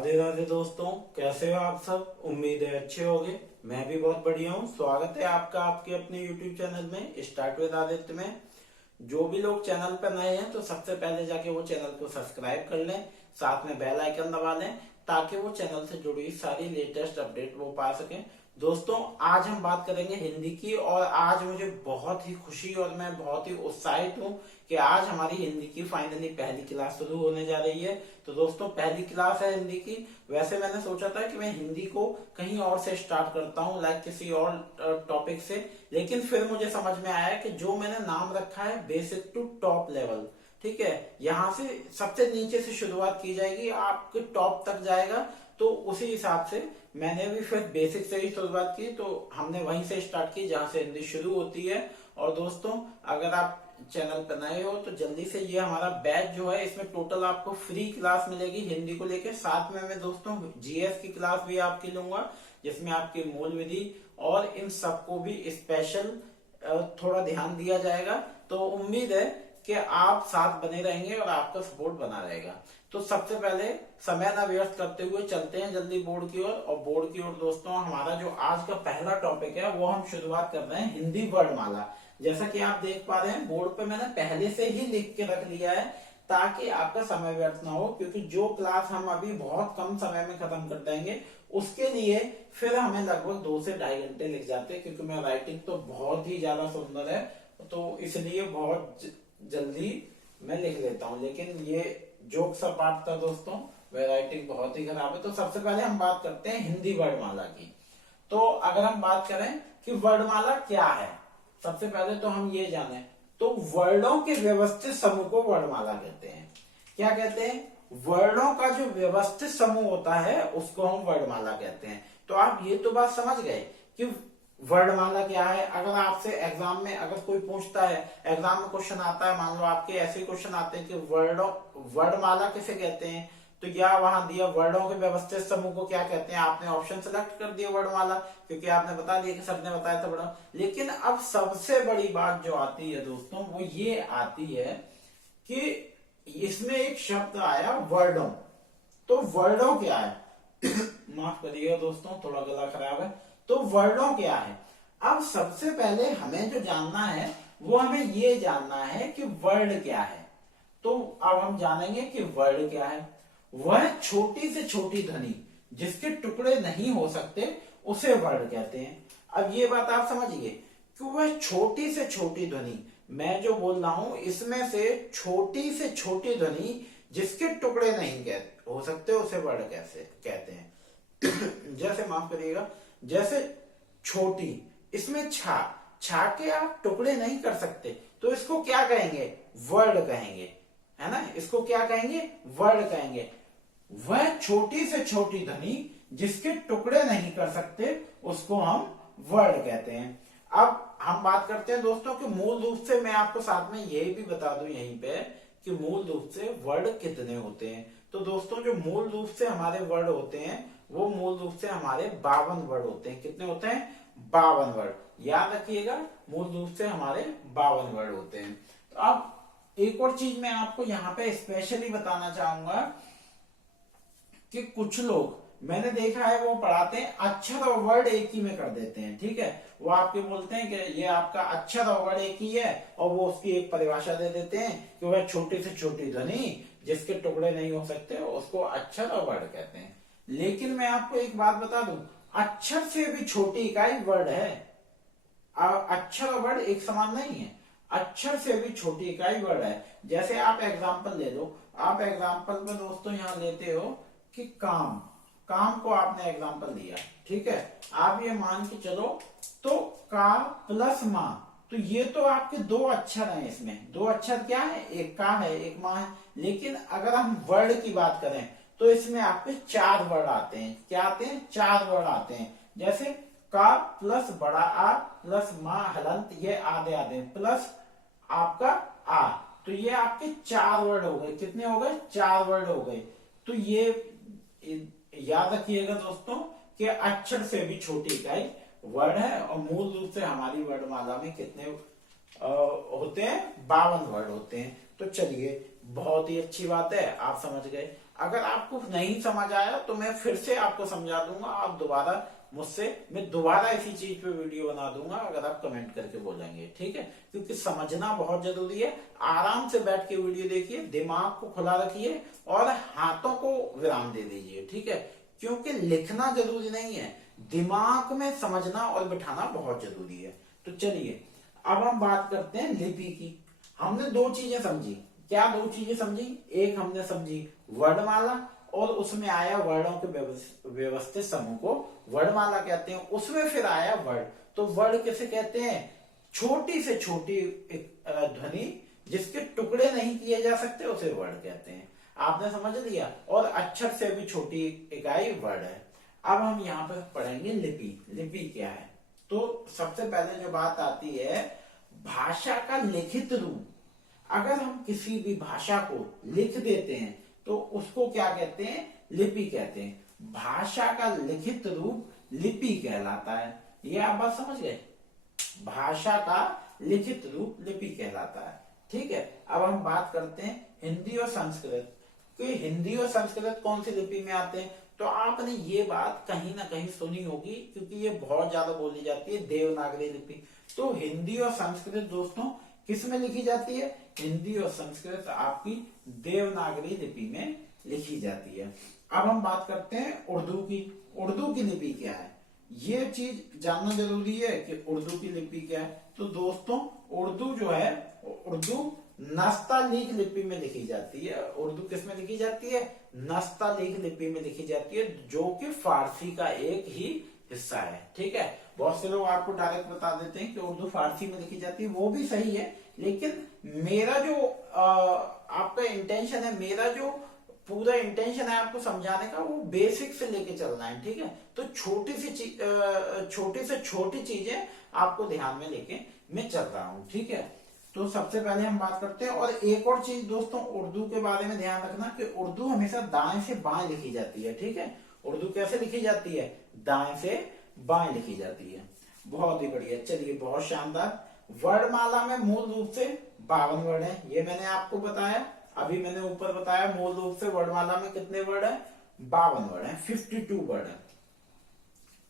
राधे राधे दोस्तों, कैसे हो आप सब। उम्मीद है अच्छे होंगे। मैं भी बहुत बढ़िया हूँ। स्वागत है आपका आपके अपने YouTube चैनल में स्टार्ट विद आदित्य में। जो भी लोग चैनल पर नए हैं तो सबसे पहले जाके वो चैनल को सब्सक्राइब कर लें, साथ में बेल आइकन दबा लें ताकि वो चैनल से जुड़ी सारी लेटेस्ट अपडेट वो पा सकें। दोस्तों, आज हम बात करेंगे हिंदी की और आज मुझे बहुत ही खुशी और मैं बहुत ही उत्साहित हूँ कि आज हमारी हिंदी की फाइनली पहली क्लास शुरू होने जा रही है। तो दोस्तों, पहली क्लास है हिंदी की। वैसे मैंने सोचा था कि मैं हिंदी को कहीं और से स्टार्ट करता हूँ, लाइक किसी और टॉपिक से, लेकिन फिर मुझे समझ में आया कि जो मैंने नाम रखा है बेसिक टू टॉप लेवल, ठीक है, यहाँ से सबसे नीचे से शुरुआत की जाएगी, आपके टॉप तक जाएगा। तो उसी हिसाब से मैंने भी फिर बेसिक से ही शुरुआत की, तो हमने वहीं से स्टार्ट की जहां से हिंदी शुरू होती है। और दोस्तों, अगर आप चैनल पर नए हो तो जल्दी से ये हमारा बैच जो है, इसमें टोटल आपको फ्री क्लास मिलेगी हिंदी को लेकर। साथ में मैं दोस्तों जीएस की क्लास भी आपकी लूंगा, जिसमें आपकी मूल विधि और इन सबको भी स्पेशल थोड़ा ध्यान दिया जाएगा। तो उम्मीद है कि आप साथ बने रहेंगे और आपका सपोर्ट बना रहेगा। तो सबसे पहले समय ना व्यर्थ करते हुए चलते हैं जल्दी बोर्ड की ओर। और बोर्ड की ओर दोस्तों, हमारा जो आज का पहला टॉपिक है वो हम शुरुआत कर रहे हैं हिंदी वर्णमाला। जैसा कि आप देख पा रहे हैं बोर्ड पे मैंने पहले से ही लिख के रख लिया है ताकि आपका समय व्यर्थ ना हो, क्योंकि जो क्लास हम अभी बहुत कम समय में खत्म कर देंगे उसके लिए फिर हमें लगभग 2 से ढाई घंटे लग जाते हैं, क्योंकि मेरा राइटिंग तो बहुत ही ज्यादा सुंदर है, तो इसलिए बहुत जल्दी मैं लिख लेता हूँ। लेकिन ये जोक सा पार्ट था दोस्तों, वह राइटिंग बहुत ही खराब है। तो सबसे पहले हम बात करते हैं हिंदी वर्णमाला की। तो अगर हम बात करें कि वर्णमाला क्या है, सबसे पहले तो हम ये जाने तो वर्णों के व्यवस्थित समूह को वर्णमाला कहते हैं। क्या कहते हैं? वर्णों का जो व्यवस्थित समूह होता है उसको हम वर्णमाला कहते हैं। तो आप ये तो बात समझ गए कि वर्णमाला क्या है। अगर आपसे एग्जाम में अगर कोई पूछता है, एग्जाम में क्वेश्चन आता है, मान लो आपके ऐसे क्वेश्चन आते हैं कि वर्णमाला किसे कहते हैं, तो या वहां दिया वर्णों के व्यवस्थित समूह को क्या कहते हैं, आपने ऑप्शन सेलेक्ट कर दिया वर्णमाला, क्योंकि आपने बता दिया कि सबने बताया था वर्ण। लेकिन अब सबसे बड़ी बात जो आती है दोस्तों वो ये आती है कि इसमें एक शब्द आया वर्णों। तो वर्णों क्या है? माफ करिएगा दोस्तों, थोड़ा गला खराब है। तो वर्णों क्या है? अब सबसे पहले हमें जो जानना है वो हमें ये जानना है कि वर्ण क्या है। तो अब हम जानेंगे कि वर्ण क्या है। वह छोटी से छोटी ध्वनि जिसके टुकड़े नहीं हो सकते उसे वर्ण कहते हैं। अब ये बात आप समझिए कि वह छोटी से छोटी ध्वनि, मैं जो बोल रहा हूं इसमें से छोटी से छोटी ध्वनि जिसके टुकड़े नहीं हो सकते उसे वर्ण कैसे कहते हैं। जैसे माफ करिएगा, जैसे छोटी, इसमें छा के आप टुकड़े नहीं कर सकते तो इसको क्या कहेंगे? वर्ण कहेंगे, है ना। इसको क्या कहेंगे? वर्ण कहेंगे। वह छोटी से छोटी ध्वनि जिसके टुकड़े नहीं कर सकते उसको हम वर्ण कहते हैं। अब हम बात करते हैं दोस्तों कि मूल रूप से, मैं आपको साथ में यही भी बता दूं यहीं पे कि मूल रूप से वर्ण कितने होते हैं। तो दोस्तों, जो मूल रूप से हमारे वर्ण होते हैं वो मूल रूप से हमारे 52 वर्ण होते हैं। कितने होते हैं? 52 वर्ण। याद रखिएगा, मूल रूप से हमारे 52 वर्ण होते हैं। तो अब एक और चीज मैं आपको यहाँ पे स्पेशली बताना चाहूंगा कि कुछ लोग मैंने देखा है वो पढ़ाते हैं अक्षर और वर्ड एक ही में कर देते हैं, ठीक है। वो आपके बोलते हैं कि ये आपका अक्षर और वर्ड एक ही है, और वो उसकी एक परिभाषा दे देते हैं कि वह छोटी से छोटी ध्वनि जिसके टुकड़े नहीं हो सकते उसको अक्षर और वर्ड कहते हैं। लेकिन मैं आपको एक बात बता दूं, अक्षर से भी छोटी इकाई वर्ड है। अक्षर और वर्ड एक समान नहीं है, अक्षर से भी छोटी इकाई वर्ड है। जैसे आप एग्जाम्पल ले लो, आप एग्जाम्पल में दोस्तों यहाँ लेते हो कि काम को आपने एग्जाम्पल दिया, ठीक है। आप ये मान के चलो तो का प्लस माँ, तो ये तो आपके 2 अक्षर हैं। इसमें 2 अक्षर क्या है? एक का है, एक माँ है। लेकिन अगर हम वर्ड की बात करें तो इसमें आपके 4 वर्ड आते हैं। क्या आते हैं? 4 वर्ड आते हैं। जैसे का प्लस बड़ा आ प्लस माँ हलंत, ये आधे आधे प्लस आपका आ, तो ये आपके 4 वर्ड हो गए। कितने हो गए? 4 वर्ड हो गए। तो ये याद रखिएगा दोस्तों कि अक्षर से भी छोटी इकाई वर्ड है। और मूल रूप से हमारी वर्णमाला में कितने होते हैं? 52 वर्ड होते हैं। तो चलिए बहुत ही अच्छी बात है, आप समझ गए। अगर आपको नहीं समझ आया तो मैं फिर से आपको समझा दूंगा, आप दोबारा मुझसे, मैं दोबारा इसी चीज पे वीडियो बना दूंगा अगर आप कमेंट करके बोलेंगे, ठीक है। क्योंकि समझना बहुत जरूरी है। आराम से बैठ के वीडियो देखिए, दिमाग को खुला रखिए और हाथों को विराम दे दीजिए, ठीक है। क्योंकि लिखना जरूरी नहीं है, दिमाग में समझना और बिठाना बहुत जरूरी है। तो चलिए अब हम बात करते हैं लिपि की। हमने दो चीजें समझी। क्या दो चीजें समझी? एक हमने समझी वर्णमाला, और उसमें आया वर्णों के व्यवस्थित समूह को वर्णमाला कहते हैं। उसमें फिर आया वर्ण। तो वर्ण किसे कहते हैं? छोटी से छोटी एक ध्वनि जिसके टुकड़े नहीं किए जा सकते उसे वर्ण कहते हैं। आपने समझ लिया। और अक्षर से भी छोटी इकाई वर्ण है। अब हम यहाँ पर पढ़ेंगे लिपि। लिपि क्या है? तो सबसे पहले जो बात आती है भाषा का लिखित रूप। अगर हम किसी भी भाषा को लिख देते हैं तो उसको क्या कहते हैं? लिपि कहते हैं। भाषा का लिखित रूप लिपि कहलाता है। ये आप बात समझ गए? भाषा का लिखित रूप लिपि कहलाता है, ठीक है। अब हम बात करते हैं हिंदी और संस्कृत। कि हिंदी और संस्कृत कौन सी लिपि में आते हैं? तो आपने ये बात कहीं ना कहीं सुनी होगी, क्योंकि ये बहुत ज्यादा बोली जाती है, देवनागरी लिपि। तो हिंदी और संस्कृत दोस्तों किस में लिखी जाती है? हिंदी और संस्कृत आपकी देवनागरी लिपि में लिखी जाती है। अब हम बात करते हैं उर्दू की। उर्दू की लिपि क्या है? ये चीज जानना जरूरी है कि उर्दू की लिपि क्या है। तो दोस्तों उर्दू जो है, उर्दू नस्तालीक लिपि में लिखी जाती है। उर्दू किस में लिखी जाती है? नस्तालीक लिपि में लिखी जाती है, जो कि फारसी का एक ही हिस्सा है, ठीक है। बहुत से लोग आपको डायरेक्ट बता देते हैं कि उर्दू फारसी में लिखी जाती है, वो भी सही है। लेकिन मेरा जो आपका इंटेंशन है, मेरा जो पूरा इंटेंशन है आपको समझाने का, वो बेसिक से लेके चलना है, ठीक है। तो छोटी से छोटी चीजें आपको ध्यान में लेके मैं चल रहा हूं, ठीक है। तो सबसे पहले हम बात करते हैं। और एक और चीज दोस्तों उर्दू के बारे में ध्यान रखना कि उर्दू हमेशा दाएं से बाएं लिखी जाती है, ठीक है। उर्दू कैसे लिखी जाती है? दाएं से बाएं लिखी जाती है। बहुत ही बढ़िया, चलिए बहुत शानदार। वर्णमाला में मूल रूप से 52 वर्ण है, ये मैंने आपको बताया। अभी मैंने ऊपर बताया मूल रूप से वर्णमाला में कितने वर्ण है? 52 वर्ण है, 52 वर्ण है।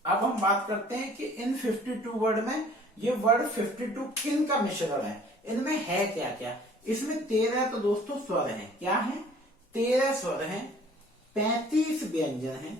अब हम बात करते हैं कि इन 52 वर्ण में ये वर्ड 52 किन का मिश्रण है, इनमें है क्या क्या। इसमें 13 तो दोस्तों स्वर हैं। क्या है? 13 स्वर हैं, 35 व्यंजन हैं,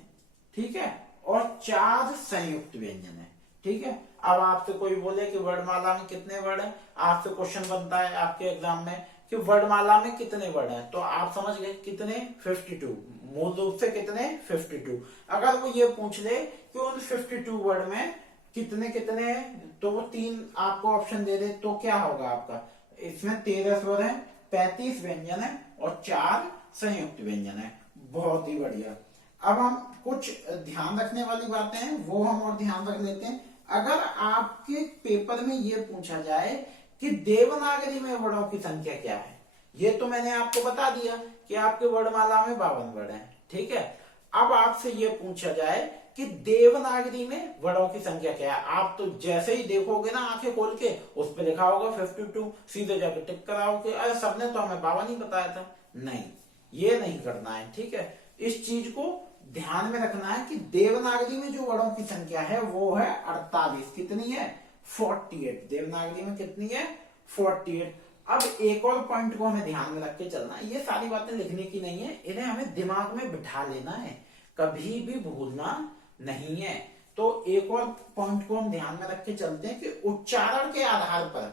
ठीक है, और 4 संयुक्त व्यंजन है, ठीक है। अब आपसे कोई बोले कि वर्णमाला में कितने वर्ड है, आपसे क्वेश्चन बनता है आपके एग्जाम में कि वर्णमाला में कितने वर्ड है, तो आप समझ गए कितने? 52। मूल रूप से कितने? 52। अगर वो ये पूछ ले कि उन 52 वर्ड में कितने कितने हैं, तो वो 3 आपको ऑप्शन दे दे, तो क्या होगा आपका? इसमें 13 स्वर है, 35 व्यंजन है और 4 संयुक्त व्यंजन है। बहुत ही बढ़िया। अब हम कुछ ध्यान रखने वाली बातें हैं, वो हम और ध्यान रख लेते हैं। अगर आपके पेपर में ये पूछा जाए कि देवनागरी में वर्णों की संख्या क्या है, ये तो मैंने आपको बता दिया कि आपके वर्णमाला में 52 वर्ण है, ठीक है। अब आपसे ये पूछा जाए कि देवनागरी में वर्णों की संख्या क्या है, आप तो जैसे ही देखोगे ना आंखें खोल के, उस पर लिखा होगा 52, सीधे जाके टिक कराओगे, अरे सबने तो हमें 52 ही बताया था। नहीं, ये नहीं करना है, ठीक है। इस चीज को ध्यान में रखना है कि देवनागरी में जो वर्णों की संख्या है वो है 48। कितनी है? 48। देवनागरी में कितनी है? 48। अब एक और पॉइंट को हमें ध्यान में रख के चलना है। ये सारी बातें लिखने की नहीं है, इन्हें हमें दिमाग में बिठा लेना है, कभी भी भूलना नहीं है। तो एक और पॉइंट को हम ध्यान में रख के चलते हैं कि उच्चारण के आधार पर,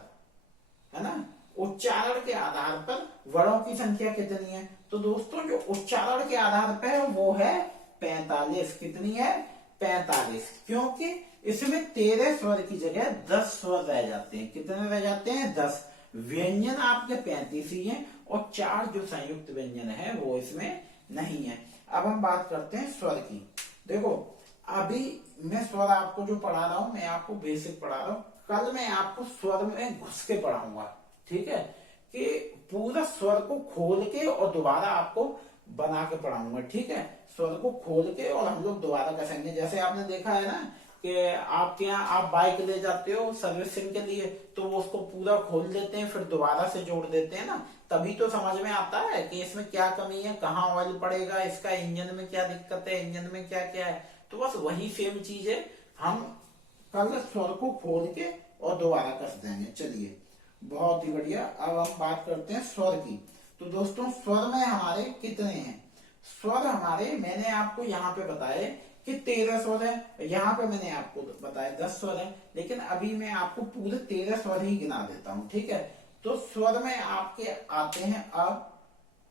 है ना, उच्चारण के आधार पर वर्णों की संख्या कितनी है। तो दोस्तों जो उच्चारण के आधार पर है वो है 45। कितनी है? 45। क्योंकि इसमें 13 स्वर की जगह 10 स्वर रह जाते हैं। कितने रह जाते हैं? 10। व्यंजन आपके 35 ही हैं और 4 जो संयुक्त व्यंजन है वो इसमें नहीं है। अब हम बात करते हैं स्वर की। देखो अभी मैं स्वर आपको जो पढ़ा रहा हूं, मैं आपको बेसिक पढ़ा रहा हूं, कल मैं आपको स्वर में घुस के पढ़ाऊंगा, ठीक है, कि पूरा स्वर को खोल के और दोबारा आपको बना के पढ़ाऊंगा, ठीक है। स्वर को खोल के और हम लोग दोबारा कसेंगे। जैसे आपने देखा है ना कि आपके यहाँ आप बाइक ले जाते हो सर्विसिंग के लिए, तो वो उसको पूरा खोल देते हैं फिर दोबारा से जोड़ देते हैं ना, तभी तो समझ में आता है कि इसमें क्या कमी है, कहाँ ऑयल पड़ेगा, इसका इंजन में क्या दिक्कत है, इंजन में क्या क्या है। तो बस वही सेम चीज है, हम कल स्वर को खोल के और दोबारा कस देंगे। चलिए बहुत ही बढ़िया। अब हम बात करते हैं स्वर की। तो दोस्तों स्वर में हमारे कितने हैं? स्वर हमारे, मैंने आपको यहाँ पे बताए कि 13 स्वर है, यहाँ पे मैंने आपको बताया 10 स्वर है, लेकिन अभी मैं आपको पूरे 13 स्वर ही गिना देता हूँ, ठीक है। तो स्वर में आपके आते हैं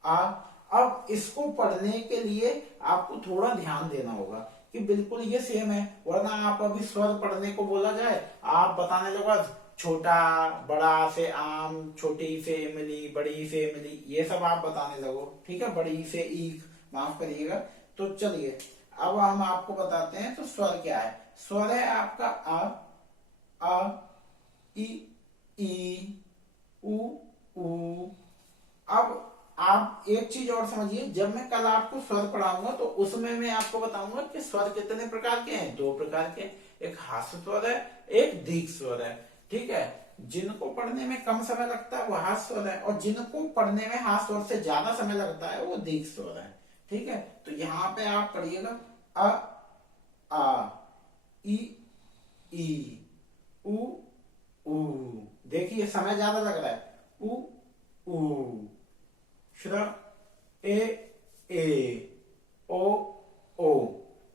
आ। अब इसको पढ़ने के लिए आपको थोड़ा ध्यान देना होगा कि बिल्कुल ये सेम है, वरना आप अभी स्वर पढ़ने को बोला जाए, आप बताने लगो छोटा बड़ा से आम, छोटी से इमली, बड़ी से इमली, ये सब आप बताने लगो, ठीक है, बड़ी से ईख, माफ करिएगा। तो चलिए अब हम आपको बताते हैं। तो स्वर क्या है? स्वर है आपका आ, ई, उ, ऊ। अब आप एक चीज और समझिए, जब मैं कल आपको स्वर पढ़ाऊंगा तो उसमें मैं आपको बताऊंगा कि स्वर कितने प्रकार के हैं। 2 प्रकार के, एक हास्य स्वर है, एक दीर्घ स्वर है, ठीक है। जिनको पढ़ने में कम समय लगता है वो हास्य स्वर है, और जिनको पढ़ने में हास्य स्वर से ज्यादा समय लगता है वो दीर्घ स्वर है, ठीक है। तो यहाँ पे आप पढ़िएगा आ, ई, उ। देखिए समय ज्यादा लग रहा है, उ, श्र, ए, ओ।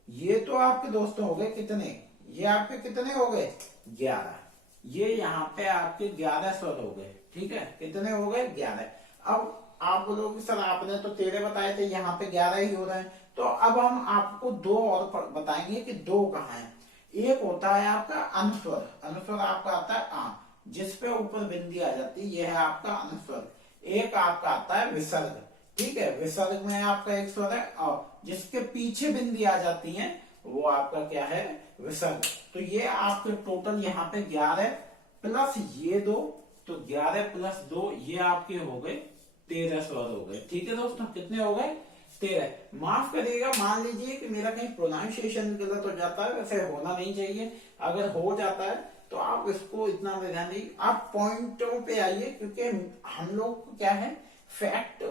ये तो आपके दोस्तों हो गए कितने? ये आपके कितने हो गए? 11। ये यहाँ पे आपके 11 स्वर हो गए, ठीक है। कितने हो गए? 11। अब आप बोलोगे सर आपने तो 13 बताए थे, यहाँ पे 11 ही हो रहे हैं। तो अब हम आपको 2 और बताएंगे कि 2 कहाँ है। एक होता है आपका अनुस्वर। अनुस्वर आपका आता है आ, जिसपे ऊपर बिंदी आ जाती है, यह है आपका अनुस्वर। एक आपका आता है विसर्ग, ठीक है। विसर्ग में आपका एक स्वर है अ, जिसके पीछे बिंदी आ जाती है, वो आपका क्या है? विसर्ग। तो ये आपके टोटल यहाँ पे 11 प्लस ये 2, तो 11 प्लस 2 ये आपके हो गए 13 स्वर हो गए, ठीक है दोस्तों। कितने हो गए? 13। माफ करिएगा, मान लीजिए कि मेरा कहीं प्रोनाउंसिएशन गलत हो जाता है, वैसे होना नहीं चाहिए। अगर हो जाता है तो आप इसको इतना ध्यान नहीं, आप पॉइंटों पे आइए, क्योंकि हम लोग को क्या है, फैक्ट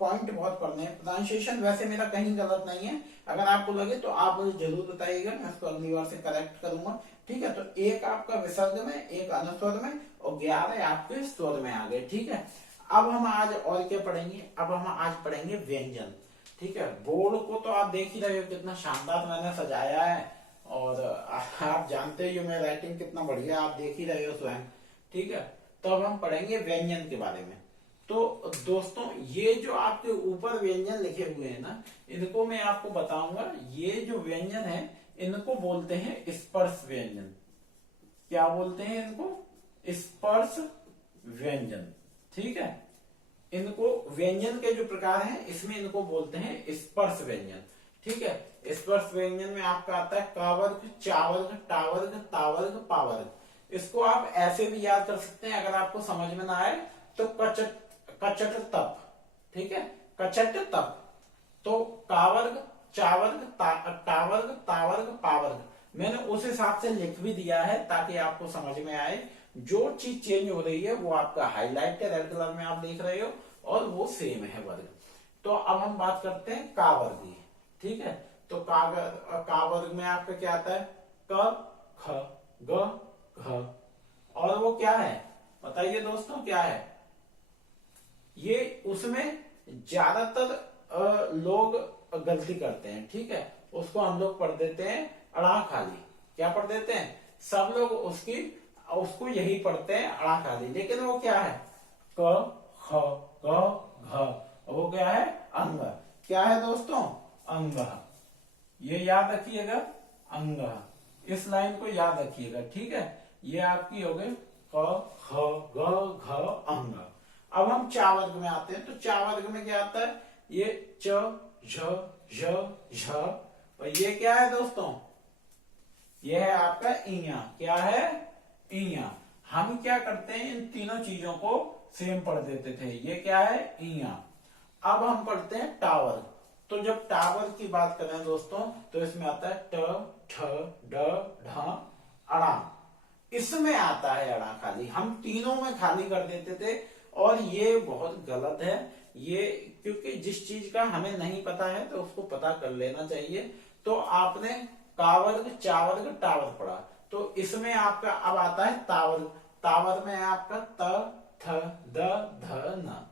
पॉइंट बहुत पढ़ने हैं। प्रोनाउंसिएशन वैसे मेरा कहीं गलत नहीं है, अगर आपको लगे तो आप मुझे जरूर बताइएगा, मैं इसको अगली बार से करेक्ट करूंगा, ठीक है। तो एक आपका विसर्ग में, एक अनुस्वर में, और 11 आपके स्वर में आ गए, ठीक है। अब हम आज और क्या पढ़ेंगे? अब हम आज पढ़ेंगे व्यंजन, ठीक है। बोर्ड को तो आप देख ही रहे हो कितना शानदार मैंने सजाया है, और आप जानते ही हो मैं राइटिंग कितना बढ़िया, आप देख ही रहे हो स्वयं, ठीक है। तो अब हम पढ़ेंगे व्यंजन के बारे में। तो दोस्तों ये जो आपके ऊपर व्यंजन लिखे हुए हैं ना, इनको मैं आपको बताऊंगा। ये जो व्यंजन है इनको बोलते हैं स्पर्श व्यंजन। क्या बोलते हैं इनको? स्पर्श व्यंजन, ठीक है। इनको व्यंजन के जो प्रकार हैं इसमें इनको बोलते हैं स्पर्श व्यंजन, ठीक है। स्पर्श व्यंजन में आपका आता है क वर्ग, चा वर्ग, टा वर्ग, ता वर्ग, पा वर्ग। इसको आप ऐसे भी याद कर सकते हैं, अगर आपको समझ में ना आए तो कचट तप, ठीक है, कचट तप। तो का वर्ग, चा वर्ग, टा वर्ग, ता वर्ग, पा वर्ग, मैंने उस हिसाब से लिख भी दिया है ताकि आपको समझ में आए। जो चीज चेंज हो रही है वो आपका हाईलाइट है, रेड कलर में आप देख रहे हो, और वो सेम है वर्ग। तो अब हम बात करते हैं का वर्ग की, ठीक है। तो का वर्ग में आपका क्या आता है? क, ख, ग, घ, और वो क्या है बताइए दोस्तों, क्या है ये? उसमें ज्यादातर लोग गलती करते हैं, ठीक है। उसको हम लोग पढ़ देते हैं अड़ा खाली। क्या पढ़ देते हैं? सब लोग उसको यही पढ़ते हैं अड़ा खाली, लेकिन वो क्या है? क, ख, ग, घ, वो क्या है? अंग। क्या है दोस्तों? अंग। ये याद रखिएगा, अंग। इस लाइन को याद रखिएगा, ठीक है। ये आपकी हो गई क, ख, ग, घ, अंग। अब हम चा वर्ग में आते हैं। तो चा वर्ग में क्या आता है? ये च, झ, झ, झ, और ये क्या है दोस्तों? ये है आपका इया। क्या है? इया। हम क्या करते हैं, इन तीनों चीजों को सेम पढ़ देते थे। ये क्या है? इया। अब हम पढ़ते हैं टा वर्ग। तो जब टा वर्ग की बात करें दोस्तों, तो इसमें आता है ट, ठ ड ढ अड़ा, इसमें आता है अड़ा खाली। हम तीनों में खाली कर देते थे और ये बहुत गलत है ये, क्योंकि जिस चीज का हमें नहीं पता है तो उसको पता कर लेना चाहिए। तो आपने कावर्ग चावर्ग टावर्ग पढ़ा, तो इसमें आपका अब आता है तावर्ग। तावर्ग में आपका त थ द ध न,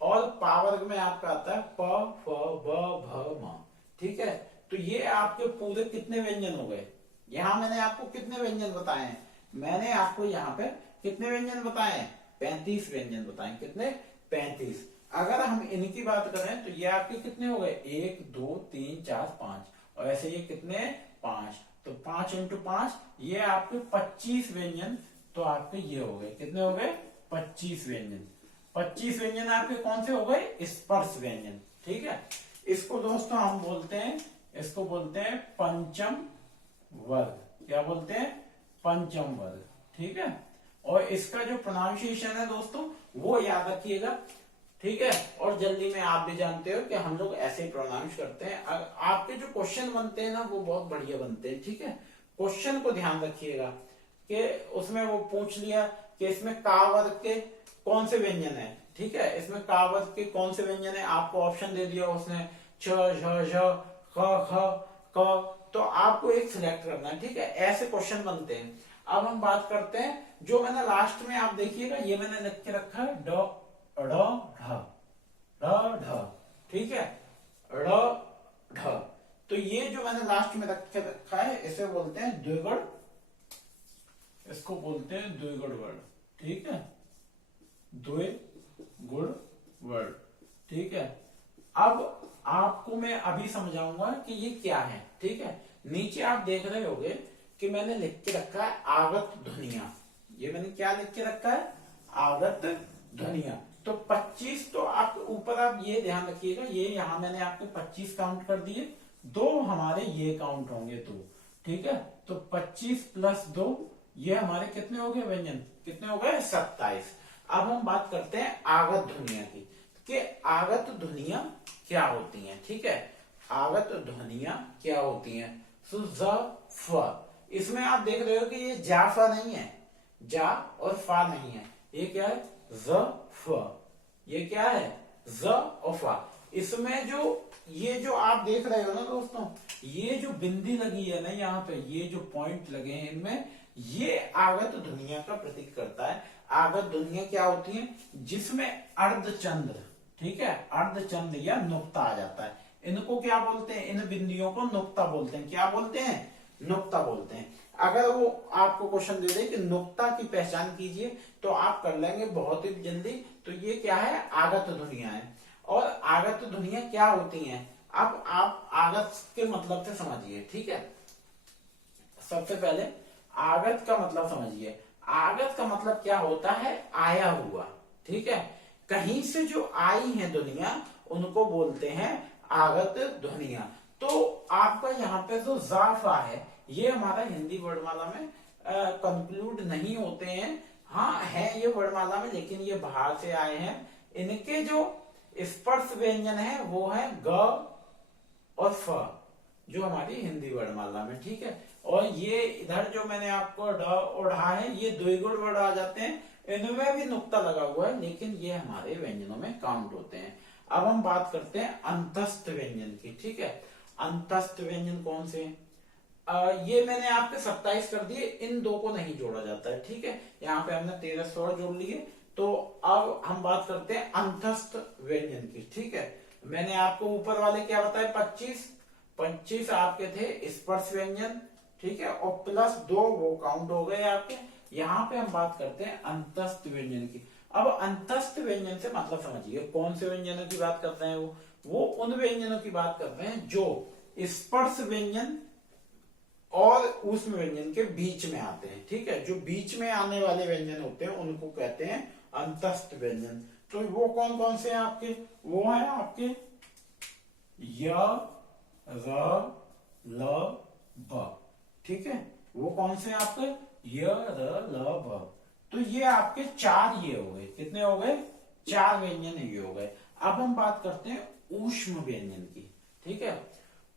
और पावर्ग में आपका आता है प फ ब भ म। ठीक है, तो ये आपके पूरे कितने व्यंजन हो गए। यहाँ मैंने आपको कितने व्यंजन बताए हैं, मैंने आपको यहाँ पे कितने व्यंजन बताए हैं, 35 व्यंजन बताए। कितने, 35। अगर हम इनकी बात करें तो ये आपके कितने हो गए, 1 2 3 4 5, और ऐसे ये कितने, 5। तो 5 इंटू 5 ये आपके 25 व्यंजन। तो आपके ये हो गए, कितने हो गए, 25 व्यंजन। 25 व्यंजन आपके कौन से हो गए, स्पर्श व्यंजन। ठीक है, इसको दोस्तों हम बोलते हैं, इसको बोलते हैं पंचम वर्ग। क्या बोलते हैं, पंचम वर्ग। ठीक है, और इसका जो प्रोनाउंसिएशन है दोस्तों वो याद रखिएगा। ठीक है, और जल्दी में आप भी जानते हो कि हम लोग ऐसे ही प्रोनाउंस करते हैं। आपके जो क्वेश्चन बनते हैं ना वो बहुत बढ़िया बनते हैं। ठीक है, क्वेश्चन को ध्यान रखिएगा कि उसमें वो पूछ लिया कि इसमें का वर्ग के कौन से व्यंजन है। ठीक है, इसमें का वर्ग के कौन से व्यंजन है, आपको ऑप्शन दे दिया उसने, छ झ झ ख ख क, तो आपको एक सिलेक्ट करना है। ठीक है, ऐसे क्वेश्चन बनते हैं। अब हम बात करते हैं जो मैंने लास्ट में, आप देखिएगा ये मैंने लिख के रखा है ड ढ ढ। ठीक है, ढ ढ, तो ये जो मैंने लास्ट में रख के रखा है इसे बोलते हैं द्विगुण, इसको बोलते हैं द्विगुण वर्ण। ठीक है, द्विगुण वर्ण। ठीक है, अब आपको मैं अभी समझाऊंगा कि ये क्या है। ठीक है, नीचे आप देख रहे होंगे कि मैंने लिख के रखा है आगत ध्वनिया। ये मैंने क्या लिख के रखा है, आगत ध्वनिया। तो 25, तो आप ऊपर आप ये ध्यान रखिएगा, ये यहां मैंने आपके 25 काउंट कर दिए, 2 हमारे ये काउंट होंगे 2। ठीक है, तो 25 प्लस 2 ये हमारे कितने हो गए व्यंजन, कितने हो गए, 27। अब हम बात करते हैं आगत ध्वनिया की, कि आगत ध्वनिया क्या होती हैं। ठीक है, आगत ध्वनिया क्या होती हैं। सो ज फ, इसमें आप देख रहे हो कि ये जा फा नहीं है, जा और फा नहीं है, ये क्या है, ज फ। ये क्या है, ज और फा। इसमें जो ये जो आप देख रहे हो ना दोस्तों, ये जो बिंदी लगी है ना यहाँ पे, ये जो पॉइंट लगे हैं इनमें, ये आगत ध्वनिया का प्रतीक करता है। आगत ध्वनिया क्या होती है, जिसमें अर्धचंद्र, ठीक है, अर्धचंद्र या नुक्ता आ जाता है। इनको क्या बोलते हैं, इन बिंदियों को नुक्ता बोलते हैं। क्या बोलते हैं, नुक्ता बोलते हैं। अगर वो आपको क्वेश्चन दे दे कि नुक्ता की पहचान कीजिए, तो आप कर लेंगे बहुत ही जल्दी। तो ये क्या है, आगत ध्वनिया है। और आगत ध्वनिया क्या होती हैं, अब आप आगत के मतलब से समझिए। ठीक है, सबसे पहले आगत का मतलब समझिए। आगत का मतलब क्या होता है, आया हुआ। ठीक है, कहीं से जो आई है दुनिया, उनको बोलते हैं आगत ध्वनिया। तो आपका यहाँ पे जो जाफा है, ये हमारा हिंदी वर्णमाला में कंक्लूड नहीं होते हैं। हाँ है ये वर्णमाला में, लेकिन ये बाहर से आए हैं। इनके जो स्पर्श व्यंजन है वो है ग और फ, जो हमारी हिंदी वर्णमाला में। ठीक है, और ये इधर जो मैंने आपको ड और ढा है, ये द्विगुण वर्ण आ जाते हैं। इनमें भी नुक्ता लगा हुआ है, लेकिन ये हमारे व्यंजनों में काउंट होते हैं। अब हम बात करते हैं अंतस्थ व्यंजन की। ठीक है, अंतस्थ व्यंजन कौन से हैं? ये मैंने आपके 27 कर दिए, इन दो को नहीं जोड़ा जाता है। ठीक है, यहाँ पे हमने 13 स्वर जोड़ लिए। तो अब हम बात करते हैं अंतस्थ व्यंजन की। ठीक है, मैंने आपको ऊपर वाले क्या बताया, 25 आपके थे स्पर्श व्यंजन। ठीक है, और प्लस 2 वो काउंट हो गए आपके। यहाँ पे हम बात करते हैं अंतस्थ व्यंजन की। अब अंतस्थ व्यंजन से मतलब समझिए, कौन से व्यंजनों की बात करते हैं वो उन व्यंजनों की बात करते हैं जो स्पर्श व्यंजन और ऊष्म व्यंजन के बीच में आते हैं। ठीक है, जो बीच में आने वाले व्यंजन होते हैं उनको कहते हैं अंतस्थ व्यंजन। तो वो कौन कौन से हैं आपके, वो है आपके य र ल ब। ठीक है, वो कौन से आपके य र ल ब। तो ये आपके 4 ये हो गए, कितने हो गए, 4 व्यंजन ये हो गए। अब हम बात करते हैं ऊष्म व्यंजन की। ठीक है,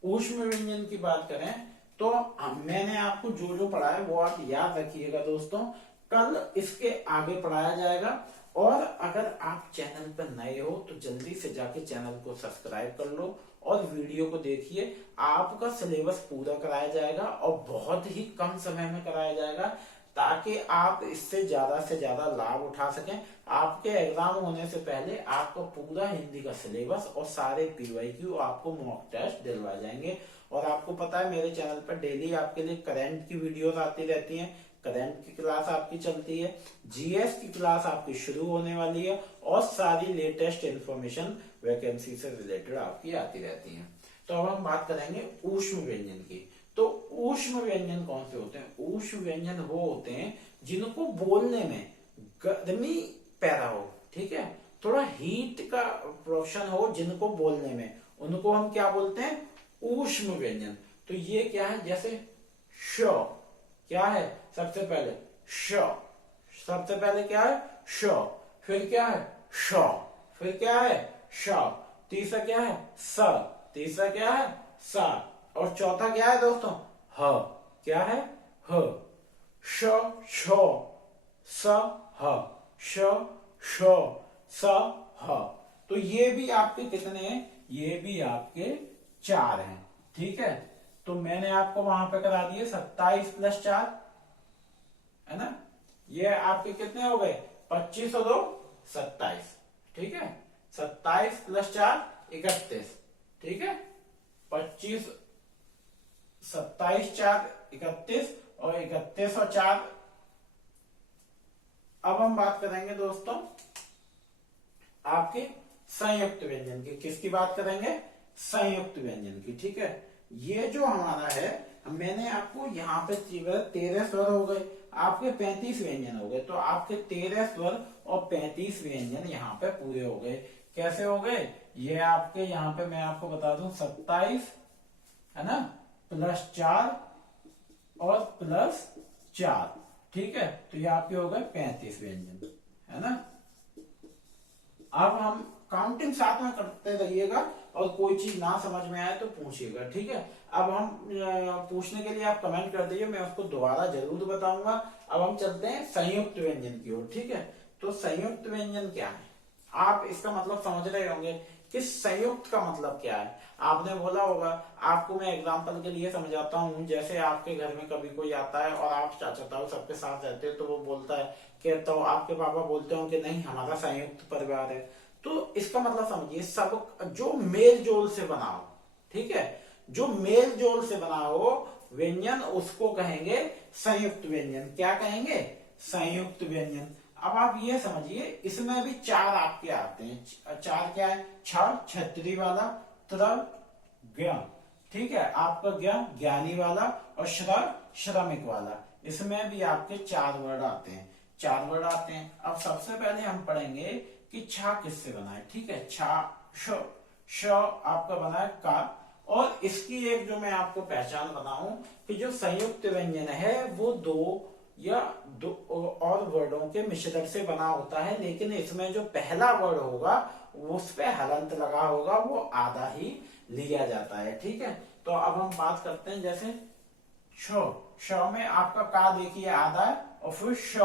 ऊष्म व्यंजन की बात करें तो मैंने आपको जो जो पढ़ाया वो आप याद रखिएगा दोस्तों, कल इसके आगे पढ़ाया जाएगा। और अगर आप चैनल पर नए हो तो जल्दी से जाके चैनल को सब्सक्राइब कर लो और वीडियो को देखिए। आपका सिलेबस पूरा कराया जाएगा और बहुत ही कम समय में कराया जाएगा, ताकि आप इससे ज्यादा लाभ उठा सकें। आपके एग्जाम होने से पहले आपको पूरा हिंदी का सिलेबस और सारे पीवाईक्यू आपको मॉक टेस्ट दिलवाए जाएंगे। और आपको पता है मेरे चैनल पर डेली आपके लिए करंट की वीडियोस आती रहती हैं, करंट की क्लास आपकी चलती है, जीएस की क्लास आपकी शुरू होने वाली है और सारी लेटेस्ट इंफॉर्मेशन वैकेंसी से रिलेटेड आपकी आती रहती है। तो अब हम बात करेंगे ऊष्म व्यंजन की। तो ऊष्म व्यंजन कौन से होते हैं? ऊष्म व्यंजन वो होते हैं जिनको बोलने में गर्मी पैदा हो, ठीक है, थोड़ा हीट का प्रोडक्शन हो, जिनको बोलने में, उनको हम क्या बोलते हैं? ऊष्म व्यंजन। तो ये क्या है? जैसे श क्या है? सबसे पहले श, सबसे पहले क्या है? श, फिर क्या है? श, फिर क्या है? श, तीसरा क्या है? स, तीसरा क्या है? सा, और चौथा क्या है दोस्तों? ह, क्या है? ह, श, छ, स, ह, श, श, स, ह। तो ये भी आपके कितने हैं? ये भी आपके 4 हैं, ठीक है। तो मैंने आपको वहां पे करा दिए 27 + 4, है ना। ये आपके कितने हो गए? 25 और 2 27, ठीक है। 27 + 4 31, ठीक है। 25, 27, 4 31 और 31 और 4। अब हम बात करेंगे दोस्तों आपके संयुक्त व्यंजन की। किसकी बात करेंगे? संयुक्त व्यंजन की, ठीक है। ये जो हमारा है, मैंने आपको यहाँ पे 13 स्वर हो गए, आपके 35 व्यंजन हो गए। तो आपके 13 स्वर और 35 व्यंजन यहाँ पे पूरे हो गए। कैसे हो गए? ये आपके यहाँ पे मैं आपको बता दूं 27, है ना, +4 और +4, ठीक है। तो ये आपके हो गए 35 व्यंजन, है ना। अब हम काउंटिंग साथ में करते रहिएगा और कोई चीज ना समझ में आए तो पूछिएगा, ठीक है। अब हम पूछने के लिए आप कमेंट कर दीजिए, मैं उसको दोबारा जरूर बताऊंगा। अब हम चलते हैं संयुक्त व्यंजन की ओर, ठीक है। तो संयुक्त व्यंजन क्या है? आप इसका मतलब समझ रहे होंगे कि संयुक्त का मतलब क्या है। आपने बोला होगा, आपको मैं एग्जांपल के लिए समझाता हूँ। जैसे आपके घर में कभी कोई आता है और आप चाचा ताऊ सबके साथ रहते हैं, तो वो बोलता है कि, तो आपके पापा बोलते हो कि नहीं हमारा संयुक्त परिवार है। तो इसका मतलब समझिए, सब जो मेल जोल से बना हो, ठीक है, जो मेल जोल से बना हो व्यंजन, उसको कहेंगे संयुक्त व्यंजन। क्या कहेंगे? संयुक्त व्यंजन। अब आप ये समझिए, इसमें भी 4 आपके आते हैं। 4 क्या है? छ छतरी वाला, त्र ज्ञ, ठीक है, आपका ज्ञ ज्ञानी वाला, और श्र श्रमिक वाला। इसमें भी आपके 4 वर्ड आते हैं, 4 वर्ड आते हैं। अब सबसे पहले हम पढ़ेंगे कि छा किससे बना है, ठीक है। छा श आपका बना है का। और इसकी एक जो मैं आपको पहचान बताऊं कि जो संयुक्त व्यंजन है वो 2 या 2 और वर्डों के मिश्रण से बना होता है, लेकिन इसमें जो पहला वर्ड होगा उस पे हलंत लगा होगा, वो आधा ही लिया जाता है, ठीक है। तो अब हम बात करते हैं, जैसे श में आपका का देखिए आधा है, और फिर श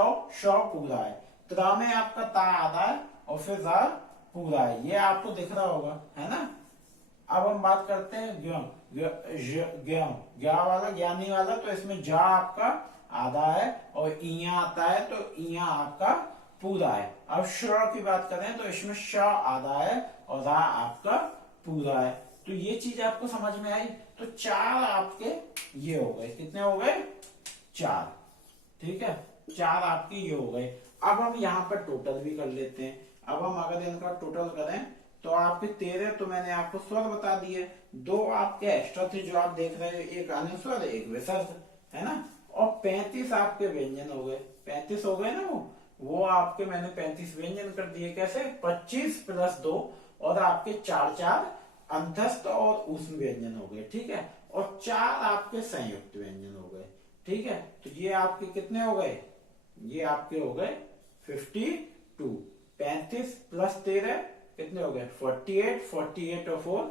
पूरा है। त्रा में आपका ता आधा है और फिर जा पूरा है। ये आपको दिख रहा होगा, है ना। अब हम बात करते हैं ज्ञ वाला, ज्ञानी वाला। तो इसमें जा आपका आधा है और इया आता है, तो इया आपका पूरा है। अब श्र की बात करें तो इसमें श आधा है और रा आपका पूरा है। तो ये चीज आपको समझ में आई। तो 4 आपके ये हो गए, कितने हो गए? 4, ठीक है। 4 आपके ये हो गए। अब हम यहाँ पर टोटल भी कर लेते हैं। अब हम अगर इनका टोटल करें तो आपके 13 तो मैंने आपको स्वर बता दिए, 2 आपके एक्स्ट्रा थे जो आप देख रहे हैं, एक अनुस्वर एक विसर्ग, है ना। और 35 आपके व्यंजन हो गए, 35 हो गए ना। वो आपके मैंने 35 व्यंजन कर दिए। कैसे? 25 + 2 और आपके 4 अंतस्थ और ऊष्म व्यंजन हो गए, ठीक है। और 4 आपके संयुक्त व्यंजन हो गए, ठीक है। तो ये आपके कितने हो गए? ये आपके हो गए 52। 35 + 13 कितने हो गए? 48, 48 और 4